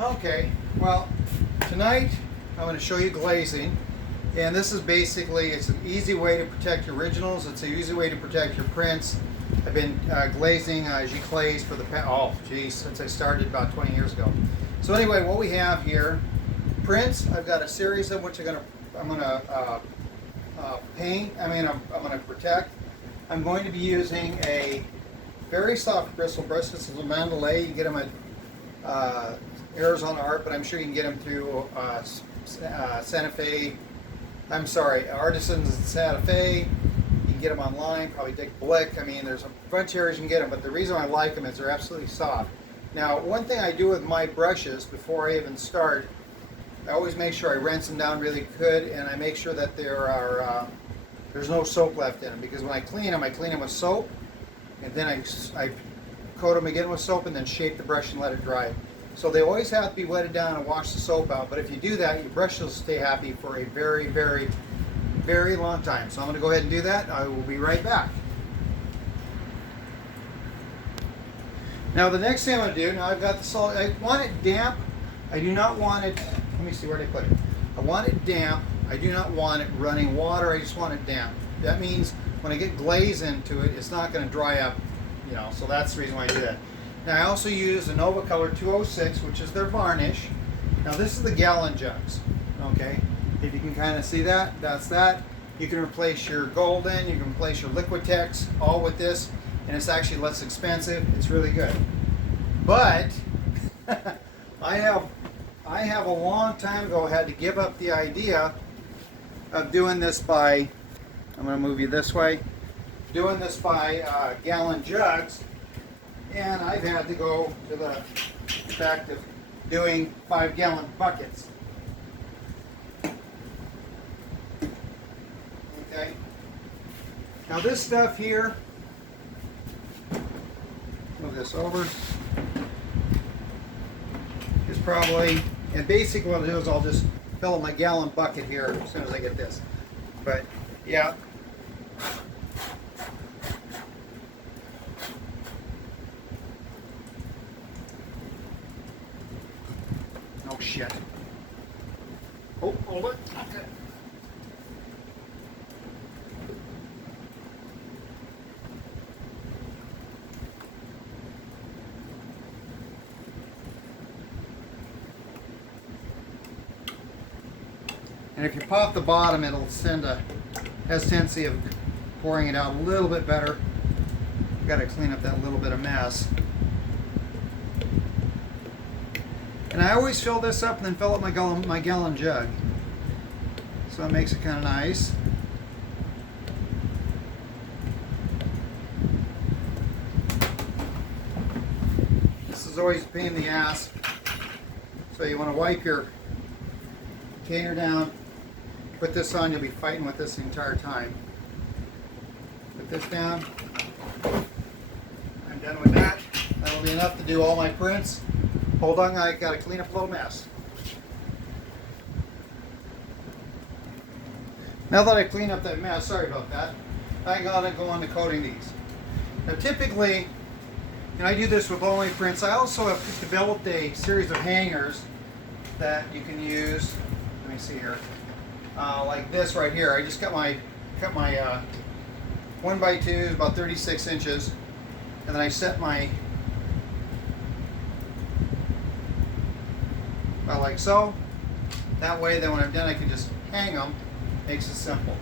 Okay, well, tonight I'm going to show you glazing, and this is basically, it's an easy way to protect your originals. It's an easy way to protect your prints. I've been glazing giclés for the since I started about 20 years ago. So anyway, what we have here, prints. I've got a series of which I'm going to paint. I'm going to protect. I'm going to be using a very soft bristle brush. This is a Mandalay. You get them at Arizona Art, but I'm sure you can get them through Santa Fe. I'm sorry, Artisans in Santa Fe. You can get them online, probably Dick Blick. I mean, there's a bunch of areas you can get them, but the reason I like them is they're absolutely soft. Now, one thing I do with my brushes before I even start, I always make sure I rinse them down really good, and I make sure that there's no soap left in them, because when I clean them with soap, and then I coat them again with soap, and then shape the brush and let it dry. So they always have to be wetted down and wash the soap out, but if you do that, your brush will stay happy for a very, very, very long time. So I'm going to go ahead and do that. I will be right back. Now the next thing I'm going to do, now I've got the salt, I want it damp. I do not want it, let me see where did I put it. I want it damp. I do not want it running water. I just want it damp. That means when I get glaze into it, it's not going to dry up, so that's the reason why I do that. Now I also use the Nova Color 206, which is their varnish. Now this is the gallon jugs, okay? If you can kind of see that, that's that. You can replace your Golden, you can replace your Liquitex, all with this, and it's actually less expensive. It's really good. But I have a long time ago had to give up the idea of doing this by, I'm going to move you this way, doing this by gallon jugs, and I've had to go to the fact of doing 5-gallon buckets. Okay. Now this stuff here, move this over, is probably, and basically what I'll do is I'll just fill up my gallon bucket here as soon as I get this. But yeah. Oh shit. Oh, hold it. Okay. And if you pop the bottom, it'll has a tendency of pouring it out a little bit better. Got to clean up that little bit of mess. And I always fill this up and then fill up my gallon jug. So it makes it kind of nice. This is always a pain in the ass. So you want to wipe your container down. Put this on, you'll be fighting with this the entire time. Put this down. I'm done with that. That'll be enough to do all my prints. Hold on, I gotta clean up a little mess. Now that I clean up that mess, sorry about that, I gotta go on to coating these. Now typically, and I do this with all my prints, I also have developed a series of hangers that you can use. Let me see here. Like this right here. I just cut my 1x2, about 36 inches, and then I set my about like so. That way, then when I'm done, I can just hang them. Makes it simple.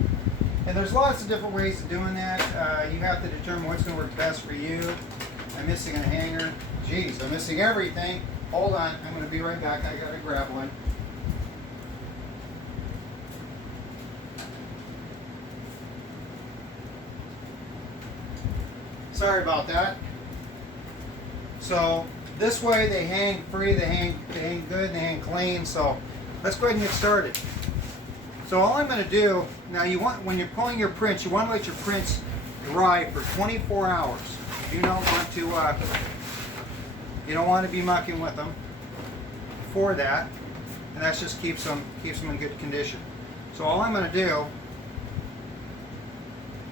And there's lots of different ways of doing that. You have to determine what's going to work best for you. I'm missing a hanger. Geez, I'm missing everything. Hold on, I'm going to be right back. I gotta grab one. Sorry about that. So this way they hang free, they hang good, they hang clean. So let's go ahead and get started. So all I'm going to do now, when you're pulling your prints, you want to let your prints dry for 24 hours. You don't want to be mucking with them before that, and that just keeps them in good condition. So all I'm going to do,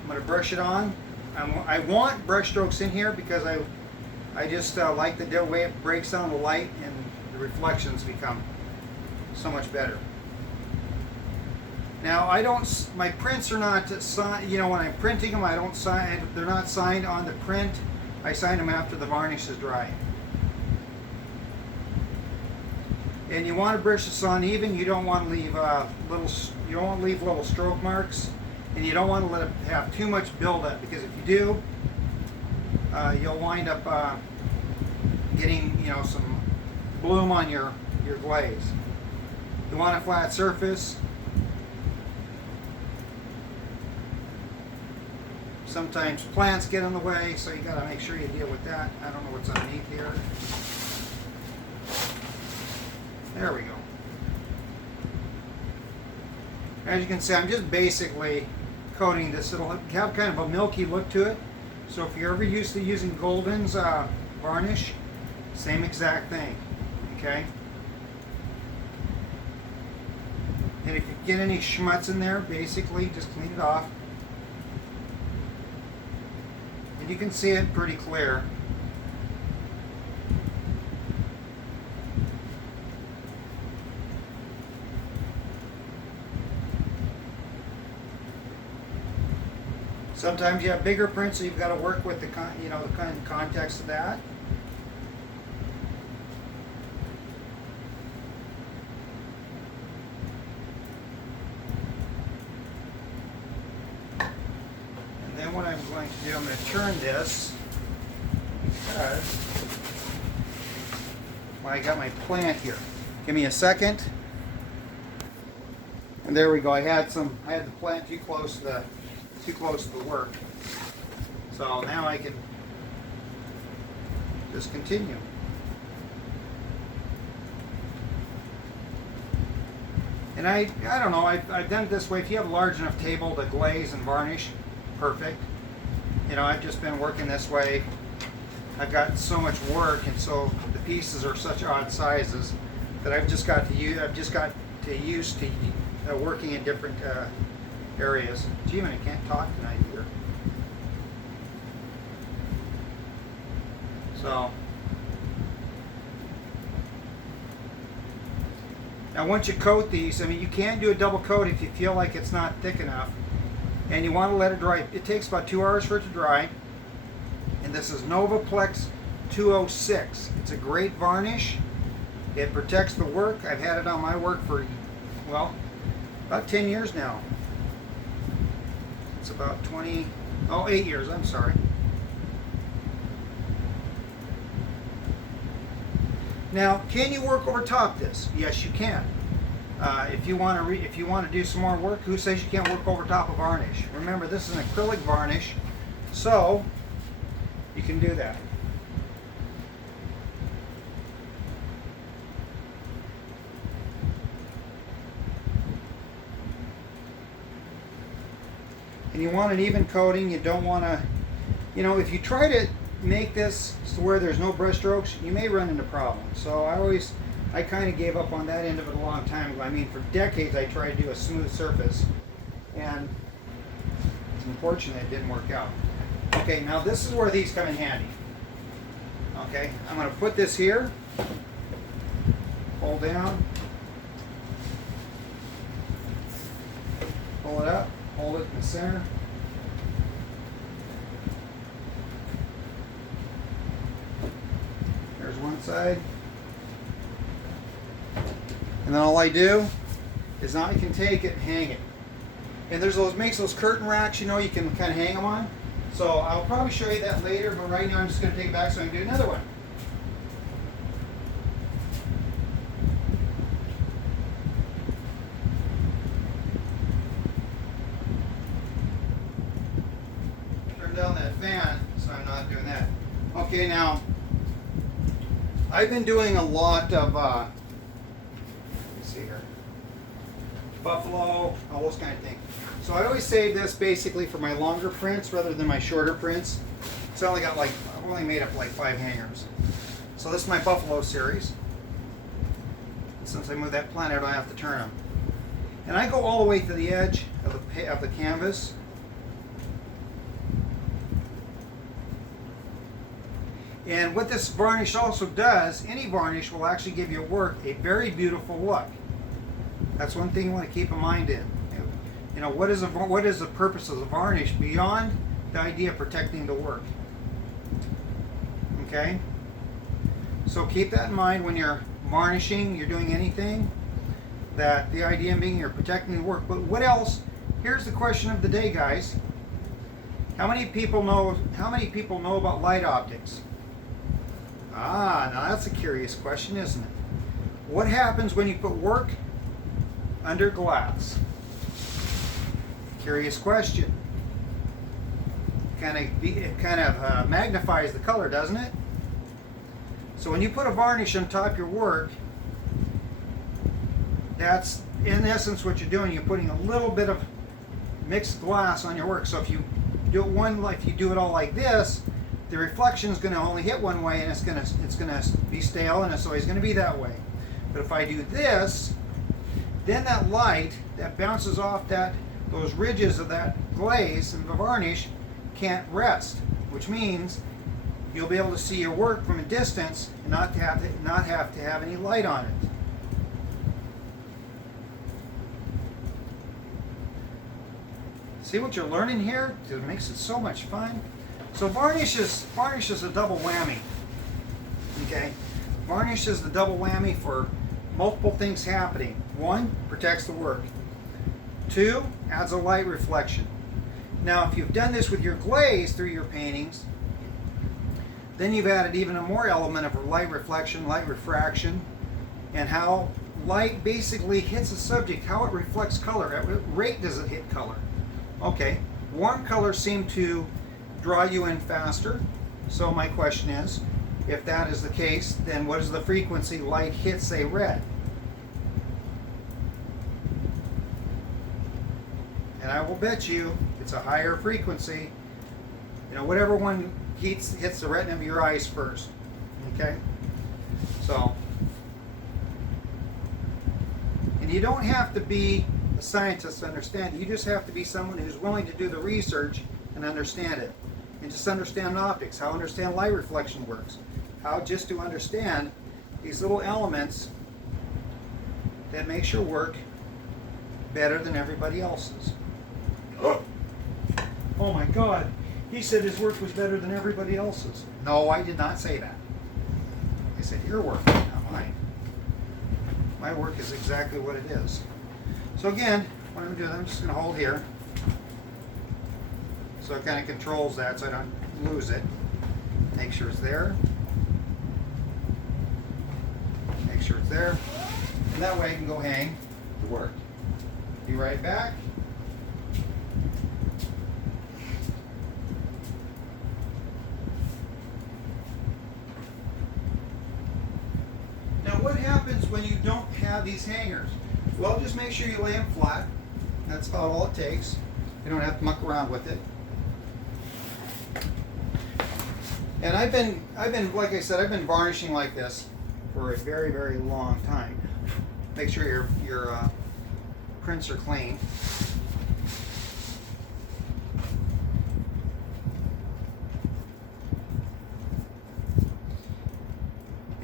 I'm going to brush it on. I want brush strokes in here because I just like the way it breaks down the light and the reflections become so much better. Now my prints are not signed, when I'm printing them, I don't sign, they're not signed on the print. I sign them after the varnish is dry. And you want to brush this on even. You don't want to leave little stroke marks, and you don't want to let it have too much buildup, because if you do, you'll wind up getting some bloom on your glaze. You want a flat surface. Sometimes plants get in the way, so you got to make sure you deal with that. I don't know what's underneath here. There we go. As you can see, I'm just basically coating this. It'll have kind of a milky look to it. So if you're ever used to using Golden's varnish, same exact thing. Okay? And if you get any schmutz in there, basically just clean it off. And you can see it pretty clear. Sometimes you have bigger prints, so you've got to work with the kind of context of that. And then what I'm going to do, I'm going to turn this, because I got my plant here. Give me a second. And there we go. I had the plant too close to the work. So now I can just continue. And I don't know, I've done it this way. If you have a large enough table to glaze and varnish, perfect. I've just been working this way. I've got so much work, and so the pieces are such odd sizes that I've just got to use to working in different areas. Gee, man, I can't talk tonight either. So now once you coat these, you can't do a double coat if you feel like it's not thick enough, and you want to let it dry. It takes about 2 hours for it to dry. And this is Novaplex 206. It's a great varnish. It protects the work. I've had it on my work for, about 10 years now. It's about 8 years, I'm sorry. Now, can you work over top this? Yes, you can. If you want to do some more work, who says you can't work over top of varnish? Remember, this is an acrylic varnish, so you can do that. And you want an even coating. You don't want to, if you try to make this to where there's no brush strokes, you may run into problems. So I kind of gave up on that end of it a long time ago. For decades I tried to do a smooth surface, and unfortunately it didn't work out. Okay, now this is where these come in handy. Okay, I'm going to put this here, hold down, pull it up, hold it in the center. There's one side. And then all I do is now I can take it and hang it. And makes those curtain racks, you can kind of hang them on. So I'll probably show you that later, but right now I'm just going to take it back so I can do another one. Turn down that fan so I'm not doing that. Okay, now I've been doing a lot of let's see here, buffalo, all those kind of things. So I always save this basically for my longer prints rather than my shorter prints. So I've only made up 5 hangers. So this is my buffalo series. Since I moved that plant out, I have to turn them. And I go all the way to the edge of the canvas. And what this varnish also does, any varnish will actually give your work a very beautiful look. That's one thing you want to keep in mind. You know, what is the purpose of the varnish beyond the idea of protecting the work? Okay? So keep that in mind when you're varnishing, you're doing anything, that the idea being you're protecting the work. But what else? Here's the question of the day, guys. How many people know about light optics? Ah, now that's a curious question, isn't it? What happens when you put work under glass? Curious question. It kind of magnifies the color, doesn't it? So when you put a varnish on top of your work, that's in essence what you're doing. You're putting a little bit of mixed glass on your work. So if you do it all like this, the reflection is going to only hit one way, and it's going to be stale, and it's always going to be that way. But if I do this, then that light that bounces off those ridges of that glaze and the varnish can't rest, which means you'll be able to see your work from a distance and not have to have any light on it. See what you're learning here? It makes it so much fun. So varnish is a double whammy. Okay, varnish is the double whammy for multiple things happening. One, protects the work. Two, adds a light reflection. Now, if you've done this with your glaze through your paintings, then you've added even a more element of light reflection, light refraction, and how light basically hits a subject, how it reflects color. At what rate does it hit color? Okay, warm colors seem to draw you in faster. So my question is, if that is the case, then what is the frequency light hits a red? And I will bet you it's a higher frequency. You know, whatever one hits the retina of your eyes first. Okay? So, and you don't have to be a scientist to understand it. You just have to be someone who's willing to do the research and understand it. And just understand optics, how understand light reflection works. How just to understand these little elements that makes your work better than everybody else's. Oh my God, he said his work was better than everybody else's. No, I did not say that. I said your work, not mine. My work is exactly what it is. So again, what I'm going to do, I'm just going to hold here. So it kind of controls that so I don't lose it. Make sure it's there. Make sure it's there. And that way I can go hang the work. Be right back. Now what happens when you don't have these hangers? Well, just make sure you lay them flat. That's about all it takes. You don't have to muck around with it. And I've been, like I said, I've been varnishing like this for a very, very long time. Make sure your prints are clean.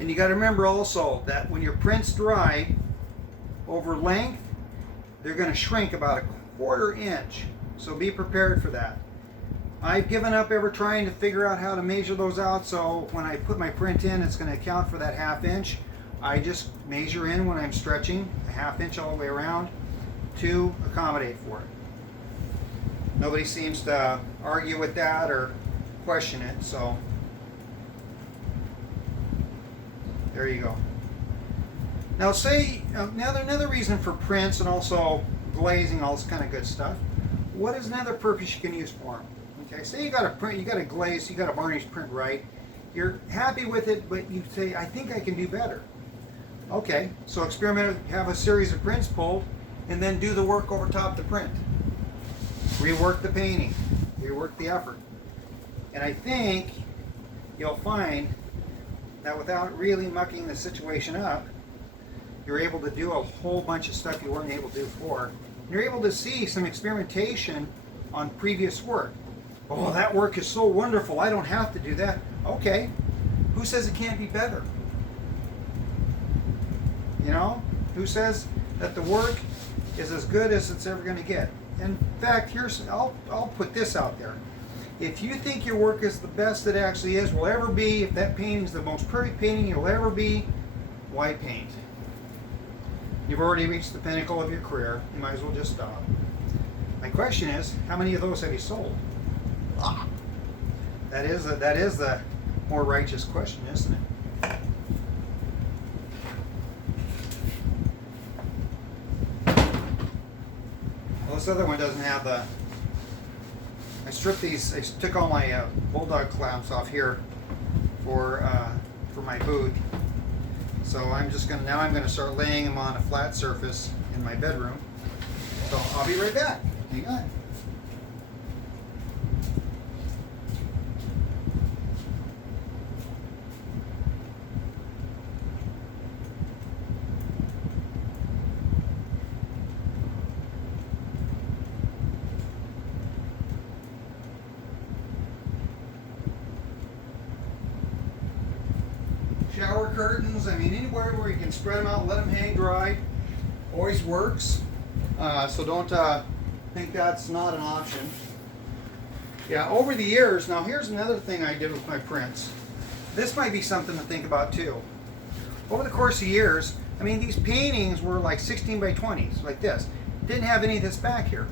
And you got to remember also that when your prints dry, over length, they're going to shrink about 1/4 inch. So be prepared for that. I've given up ever trying to figure out how to measure those out, so when I put my print in, it's going to account for that 1/2 inch. I just measure in when I'm stretching, a 1/2 inch all the way around to accommodate for it. Nobody seems to argue with that or question it, so there you go. Now say, another reason for prints and also glazing, all this kind of good stuff, what is another purpose you can use for them? Okay, say you got a print, you got a glaze, you got a varnish print right, you're happy with it, but you say, I think I can do better. Okay, so experiment, have a series of prints pulled, and then do the work over top the print. Rework the painting, rework the effort. And I think you'll find that without really mucking the situation up, you're able to do a whole bunch of stuff you weren't able to do before. You're able to see some experimentation on previous work. Oh, that work is so wonderful, I don't have to do that. Okay, Who says it can't be better? You know? Who says that the work is as good as it's ever going to get? In fact, I'll put this out there. If you think your work is the best it actually is, will ever be, if that painting is the most perfect painting you'll ever be, why paint? You've already reached the pinnacle of your career. You might as well just stop. My question is, how many of those have you sold? That is the more righteous question, isn't it? Well, this other one doesn't have the... I stripped these. I took all my bulldog clamps off here for my boot. So I'm going to start laying them on a flat surface in my bedroom. So I'll be right back. Hang on. Shower curtains, I mean anywhere where you can spread them out, let them hang dry, always works. So don't think that's not an option. Yeah, over the years, now here's another thing I did with my prints. This might be something to think about too. Over the course of years, I mean these paintings were like 16 by 20s, like this. Didn't have any of this back here.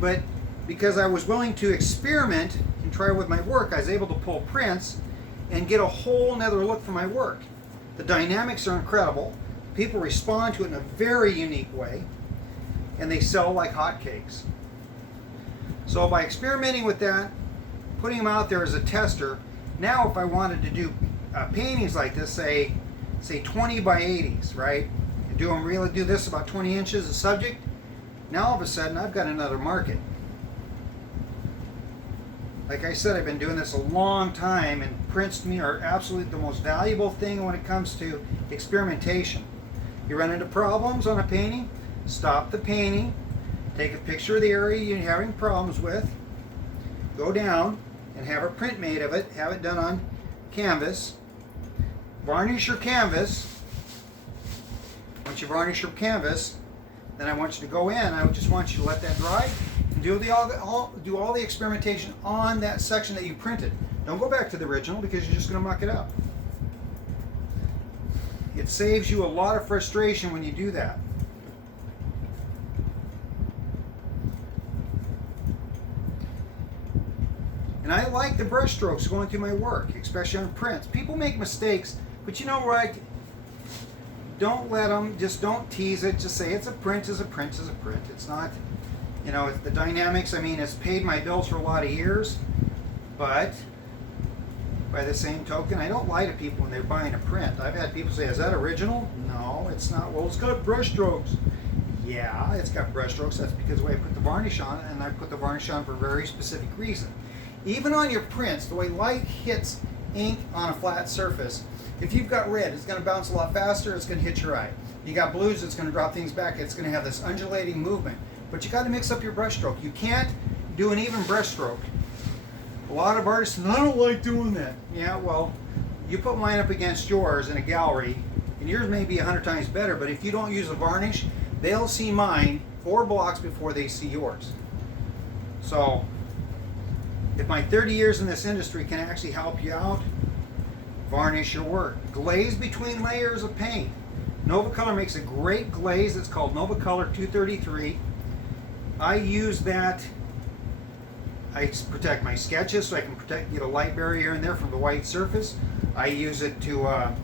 But because I was willing to experiment and try with my work, I was able to pull prints and get a whole nother look for my work. The dynamics are incredible. People respond to it in a very unique way, and they sell like hotcakes. So by experimenting with that, putting them out there as a tester, now if I wanted to do paintings like this, say 20 by 80s, right? Do this about 20 inches a subject, now all of a sudden I've got another market. Like I said, I've been doing this a long time, and prints to me are absolutely the most valuable thing when it comes to experimentation. You run into problems on a painting, stop the painting, take a picture of the area you're having problems with, go down and have a print made of it, have it done on canvas, varnish your canvas. Once you varnish your canvas, then I want you to go in, I just want you to let that dry, and do all the experimentation on that section that you printed. Don't go back to the original because you're just going to muck it up. It saves you a lot of frustration when you do that. And I like the brush strokes going through my work, especially on prints. People make mistakes, but you know what? Don't let them, just don't tease it. Just say it's a print is a print is a print. It's not, you know, the dynamics, I mean, it's paid my bills for a lot of years, but by the same token, I don't lie to people when they're buying a print. I've had people say, is that original? No, it's not. Well, it's got brush strokes. Yeah, it's got brush strokes. That's because the way I put the varnish on, and I put the varnish on for a very specific reason. Even on your prints, the way light hits ink on a flat surface, if you've got red, it's going to bounce a lot faster, it's going to hit your eye. You got blues, it's going to drop things back, it's going to have this undulating movement. But you got to mix up your brush stroke. You can't do an even brush stroke. A lot of artists say, I don't like doing that. Yeah, well, you put mine up against yours in a gallery, and yours may be 100 times better, but if you don't use a varnish, they'll see mine 4 blocks before they see yours. So, if my 30 years in this industry can actually help you out, varnish your work. Glaze between layers of paint. Novacolor makes a great glaze. It's called Novacolor 233. I use that. I protect my sketches so I can get a light barrier here and there from the white surface. I use it to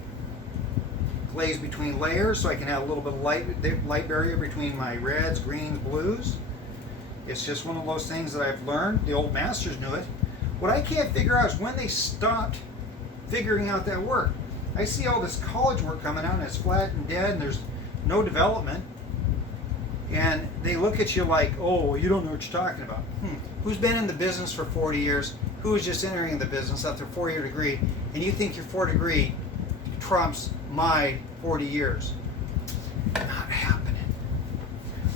glaze between layers so I can have a little bit of light barrier between my reds, greens, blues. It's just one of those things that I've learned. The old masters knew it. What I can't figure out is when they stopped figuring out that work. I see all this college work coming out and it's flat and dead and there's no development. And they look at you like, oh, you don't know what you're talking about. Who's been in the business for 40 years? Who is just entering the business after a 4-year degree? And you think your 4 degree trumps my 40 years. Not happening.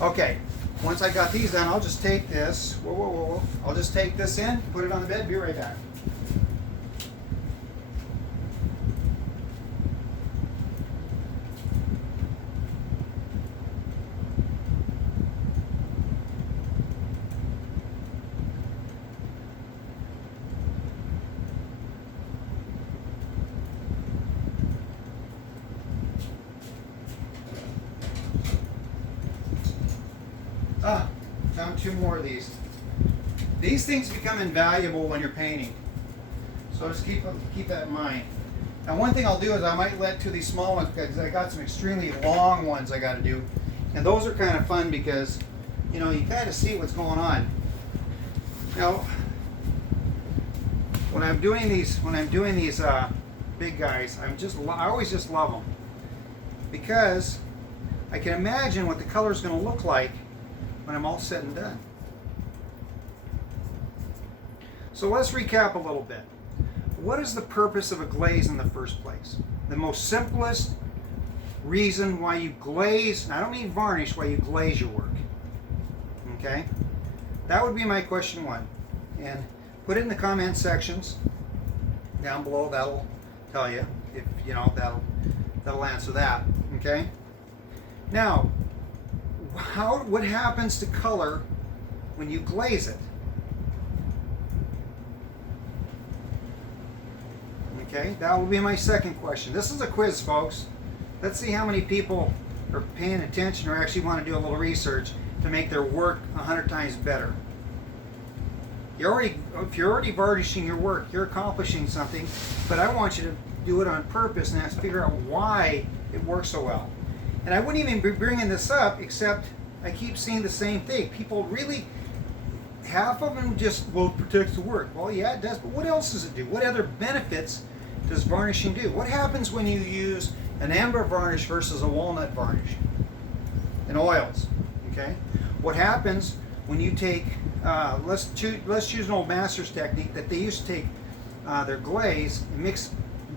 Okay, once I got these done, I'll just take this. Whoa. I'll just take this in, put it on the bed, be right back. Found two more of these. These things become invaluable when you're painting, so just keep that in mind. Now, one thing I'll do is I might let two of these small ones, because I got some extremely long ones I got to do, and those are kind of fun because you kind of see what's going on. Now, when I'm doing these big guys, I always just love them because I can imagine what the color is going to look like when I'm all said and done. So let's recap a little bit. What is the purpose of a glaze in the first place? The most simplest reason why you glaze, and I don't mean varnish, why you glaze your work. Okay? That would be my question one. And put it in the comment sections down below. That'll tell you if that'll answer that. Okay? Now, what happens to color when you glaze it? Okay, that will be my second question. This is a quiz, folks. Let's see how many people are paying attention or actually want to do a little research to make their work 100 times better. If you're already varnishing your work, you're accomplishing something, but I want you to do it on purpose and figure out why it works so well. And I wouldn't even be bringing this up, except I keep seeing the same thing. People really, half of them just, well, it protects the work. Well, yeah, it does, but what else does it do? What other benefits does varnishing do? What happens when you use an amber varnish versus a walnut varnish in oils? Okay, what happens when you take let's use an old master's technique that they used to take their glaze and mix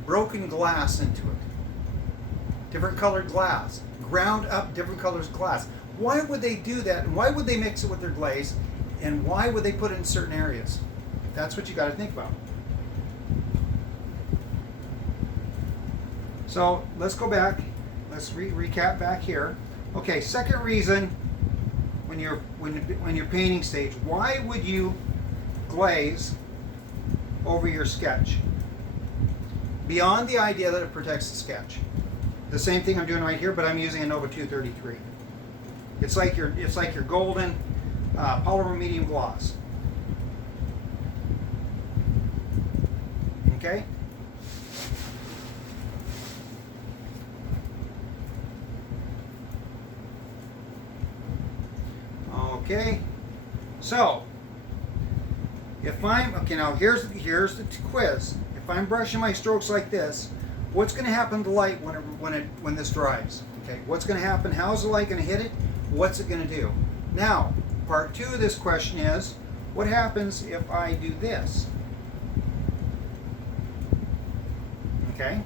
broken glass into it, different colored glass, ground up different colors of glass. Why would they do that, and why would they mix it with their glaze, and why would they put it in certain areas? That's what you got to think about. So let's go back. Let's recap back here. Okay, second reason when you're painting stage, why would you glaze over your sketch? Beyond the idea that it protects the sketch. The same thing I'm doing right here, but I'm using a Nova 233. It's like your golden polymer medium gloss. Okay? Okay, so if I'm now here's the quiz. If I'm brushing my strokes like this, what's going to happen to light when this dries? Okay, what's going to happen? How's the light going to hit it? What's it going to do? Now, part two of this question is, what happens if I do this? Okay.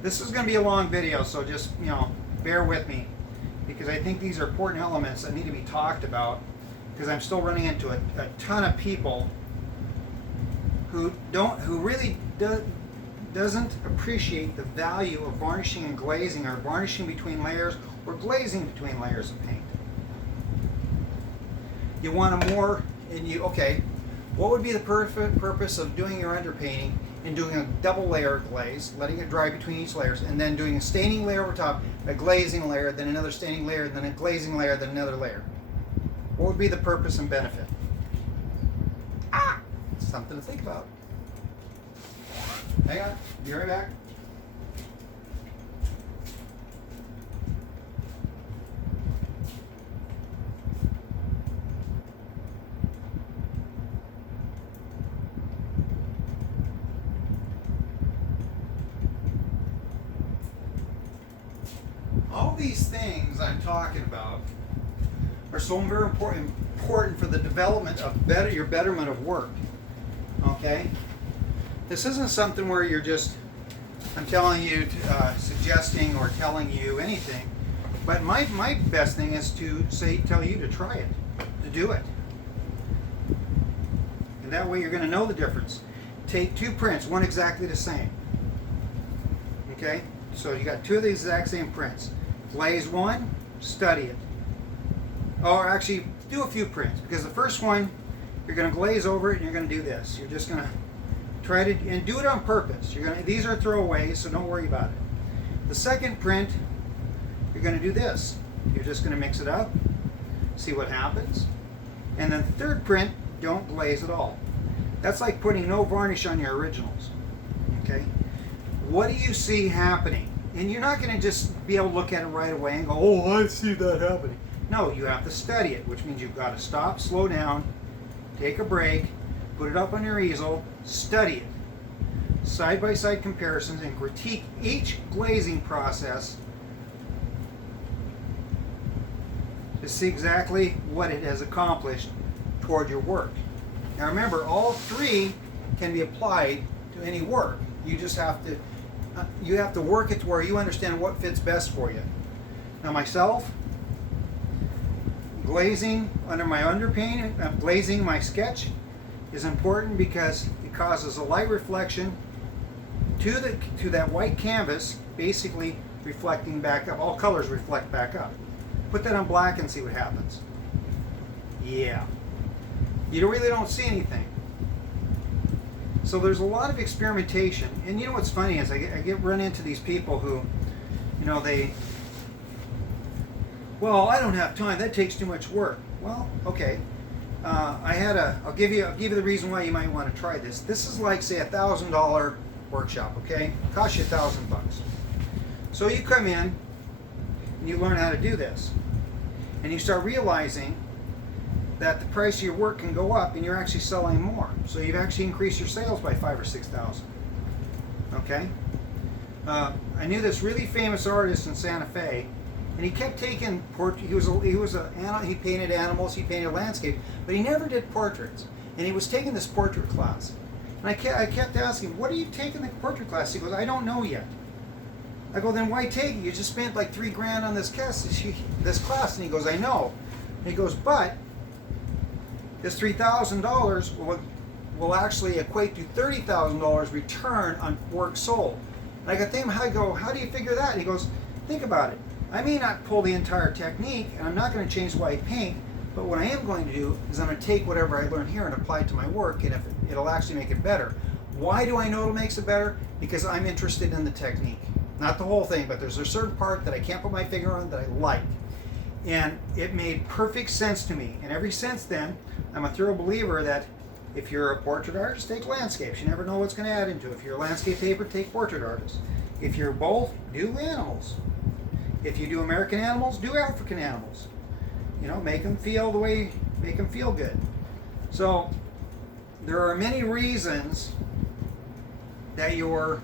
This is going to be a long video, so just, bear with me, because I think these are important elements that need to be talked about, because I'm still running into a ton of people who really doesn't appreciate the value of varnishing and glazing, or varnishing between layers, or glazing between layers of paint. You want what would be the perfect purpose of doing your underpainting and doing a double layer of glaze, letting it dry between each layers, and then doing a staining layer over top, a glazing layer, then another staining layer, then a glazing layer, then another layer? What would be the purpose and benefit? Something to think about. Hang on, be right back. All these things I'm talking about are so very important for the development of your betterment of work. Okay? This isn't something where I'm telling you, suggesting or telling you anything, but my best thing is to tell you to try it, to do it. And that way you're going to know the difference. Take two prints, one exactly the same. Okay? So you got two of the exact same prints. Glaze one, study it. Or actually, do a few prints, because the first one, you're going to glaze over it and you're going to do this. You're just going to try to do it on purpose. These are throwaways, so don't worry about it. The second print, you're going to do this. You're just going to mix it up, see what happens. And then the third print, don't glaze at all. That's like putting no varnish on your originals. Okay? What do you see happening? And you're not going to just be able to look at it right away and go, oh, I see that happening. No, you have to study it, which means you've got to stop, slow down, take a break, put it up on your easel, study it. Side-by-side comparisons, and critique each glazing process to see exactly what it has accomplished toward your work. Now remember, all three can be applied to any work. You just have to work it to where you understand what fits best for you. Now myself, glazing under my underpaint, glazing my sketch is important because it causes a light reflection to that white canvas, basically reflecting back up. All colors reflect back up. Put that on black and see what happens. Yeah. You really don't see anything. So there's a lot of experimentation. And you know what's funny is I run into these people who, you know, well, I don't have time. That takes too much work. Well, okay. I'll give you the reason why you might want to try this. This is like, say, $1,000 workshop, okay? Cost you $1,000. So you come in and you learn how to do this. And you start realizing that the price of your work can go up and you're actually selling more. So you've actually increased your sales by $5,000 or $6,000. Okay? I knew this really famous artist in Santa Fe, and he kept taking he painted animals, he painted landscape, but he never did portraits. And he was taking this portrait class. And I kept asking, what are you taking the portrait class? He goes, I don't know yet. I go, then why take it? You just spent like $3,000 on this class. And he goes, I know. And he goes, but this $3,000 will actually equate to $30,000 return on work sold. And I got them, I go, how do you figure that? And he goes, think about it. I may not pull the entire technique, and I'm not going to change the way I paint, but what I am going to do is I'm going to take whatever I learn here and apply it to my work, and if it'll actually make it better. Why do I know it makes it better? Because I'm interested in the technique. Not the whole thing, but there's a certain part that I can't put my finger on that I like. And it made perfect sense to me. And ever since then, I'm a thorough believer that if you're a portrait artist, take landscapes. You never know what's going to add into it. If you're a landscape paper, take portrait artists. If you're both, do animals. If you do American animals, do African animals. You know, make them feel good. So there are many reasons that your